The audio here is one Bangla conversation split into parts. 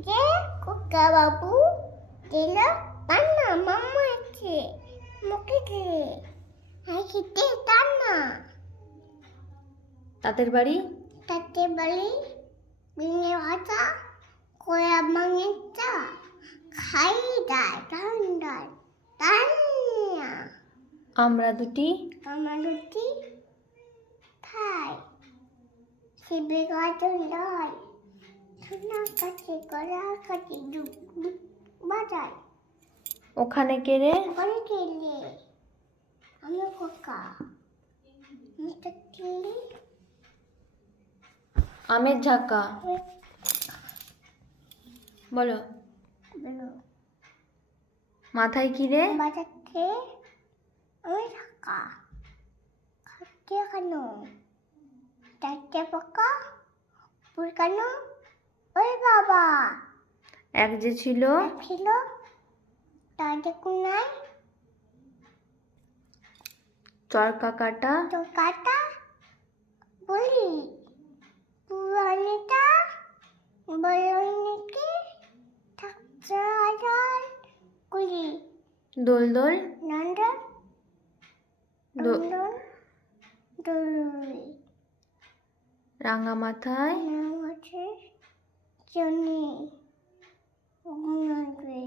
যে কোকা বাবু দিল টান্না মাম্মা আছে মুখে দিলে আর খেতে টান্না তাদের বাড়ি তাতে বলি বিনে ভাজা কয়া মাংসা খাই দায় ঠান্ডা টান্না আমরা দুটি আমার রুটি খাই শিবে গাজন লয় সোনা কাছে গলা কাছে বাজায় ওখানে কেড়ে ওখানে খেলে আমি কোকা মিস্টার খেলি আমের ঝাঁকা বলো বলো মাথায় কিরে বাজাতে আমি থাকা খাচ্ছে কেন চারটে পাকা ফুল কেন ওই বাবা এক যে ছিল ছিল তার দেখুন নাই চরকা কাটা তো কাটা বলি পুরানিটা বলনিকে থাকছে হাজার কুড়ি দোল দোল নন্দন দো- নন্দন দোলুই রাঙা মাথায় নাম আছে জনি ঘুমাবে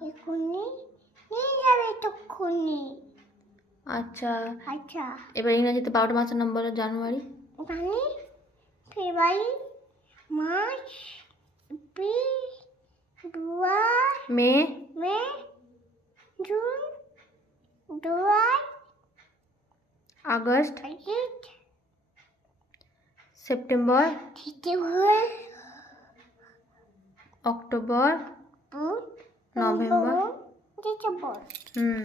এখুনি নিয়ে যাবে তক্ষুনি আচ্ছা আচ্ছা এবার ইংরেজিতে 12টা মাসের নাম বলো। জানুয়ারি, মানে February March April May, May June July August, August September, September October, November. December হুম